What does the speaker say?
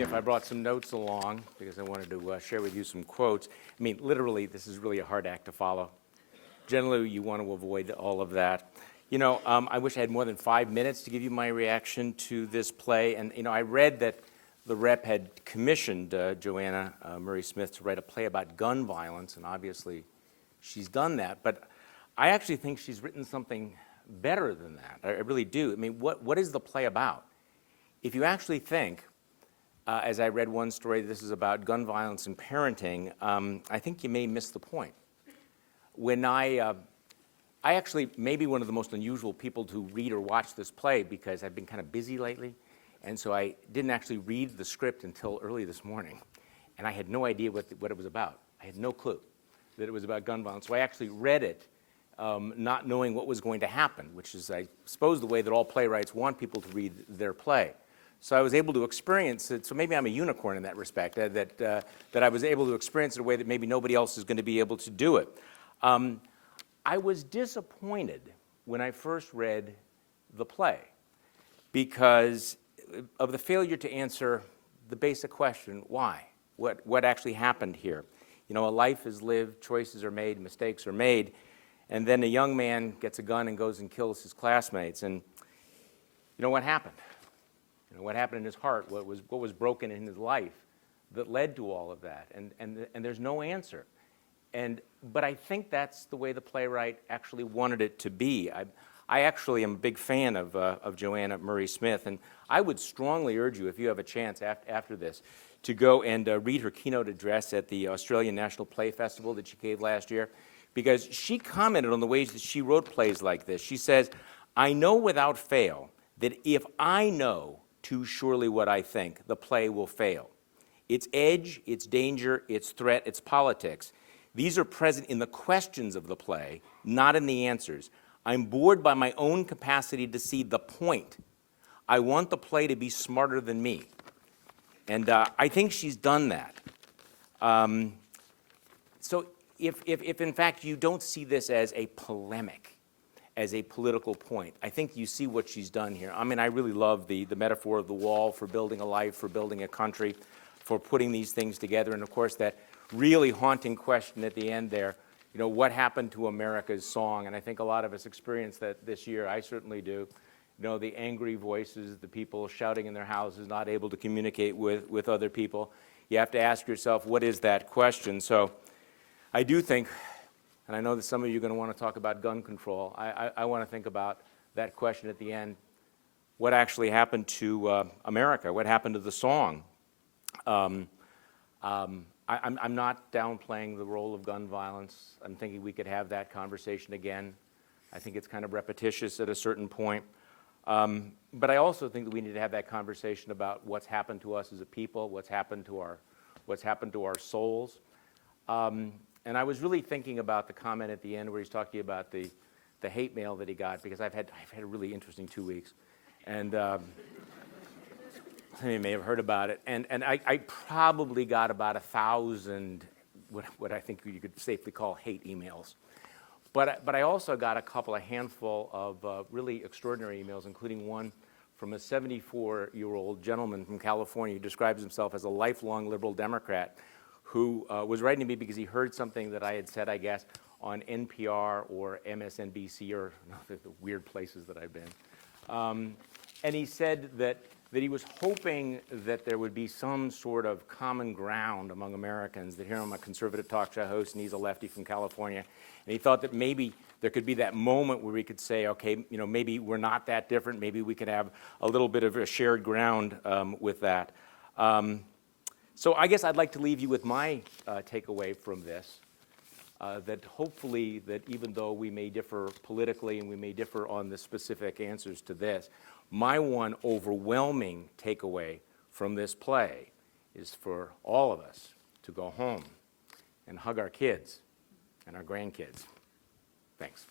me if I brought some notes along because I wanted to share with you some quotes. I mean, literally, this is really a hard act to follow. Generally, you want to avoid all of that. You know, I wish I had more than 5 minutes to give you my reaction to this play. And, you know, I read that the rep had commissioned Joanna Murray Smith to write a play about gun violence, and obviously she's done that. But I actually think she's written something better than that. I really do. I mean, what is the play about? If you actually think, as I read one story, this is about gun violence and parenting, I think you may miss the point. When I actually may be one of the most unusual people to read or watch this play because I've been kind of busy lately, and so I didn't actually read the script until early this morning, and I had no idea what it was about. I had no clue that it was about gun violence, so I actually read it not knowing what was going to happen, which is, I suppose, the way that all playwrights want people to read their play. So I was able to experience it, so maybe I'm a unicorn in that respect, that I was able to experience it in a way that maybe nobody else is going to be able to do it. I was disappointed when I first read the play because of the failure to answer the basic question, why? What actually happened here? You know, a life is lived, choices are made, mistakes are made, and then a young man gets a gun and goes and kills his classmates. And you know what happened? You know, what happened in his heart? What was broken in his life that led to all of that? And there's no answer. But I think that's the way the playwright actually wanted it to be. I actually am a big fan of Joanna Murray Smith, and I would strongly urge you, if you have a chance after this, to go and read her keynote address at the Australian National Play Festival that she gave last year, because she commented on the ways that she wrote plays like this. She says, "I know without fail that if I know too surely what I think, the play will fail. Its edge, its danger, its threat, its politics, these are present in the questions of the play, not in the answers. I'm bored by my own capacity to see the point. I want the play to be smarter than me." And I think she's done that. So if in fact you don't see this as a polemic, as a political point, I think you see what she's done here. I mean, I really love the metaphor of the wall for building a life, for building a country, for putting these things together, and of course that really haunting question at the end there, you know, what happened to America's song? And I think a lot of us experience that this year. I certainly do. You know, the angry voices, the people shouting in their houses, not able to communicate with other people. You have to ask yourself, what is that question? So I do think, and I know that some of you are going to want to talk about gun control, I want to think about that question at the end. What actually happened to America? What happened to the song? I'm not downplaying the role of gun violence. I'm thinking we could have that conversation again. I think it's kind of repetitious at a certain point. But I also think that we need to have that conversation about what's happened to us as a people, what's happened to our souls. And I was really thinking about the comment at the end where he's talking about the hate mail that he got, because I've had a really interesting 2 weeks. And some of you may have heard about it, and I probably got about 1,000, what I think you could safely call hate emails. But I also got a handful of really extraordinary emails, including one from a 74-year-old gentleman from California who describes himself as a lifelong liberal Democrat who was writing to me because he heard something that I had said, I guess, on NPR or MSNBC or the weird places that I've been. And he said that he was hoping that there would be some sort of common ground among Americans, that here I'm a conservative talk show host and he's a lefty from California, and he thought that maybe there could be that moment where we could say, okay, you know, maybe we're not that different, maybe we could have a little bit of a shared ground with that. So I guess I'd like to leave you with my takeaway from this, that hopefully that even though we may differ politically and we may differ on the specific answers to this, my one overwhelming takeaway from this play is for all of us to go home and hug our kids and our grandkids. Thanks.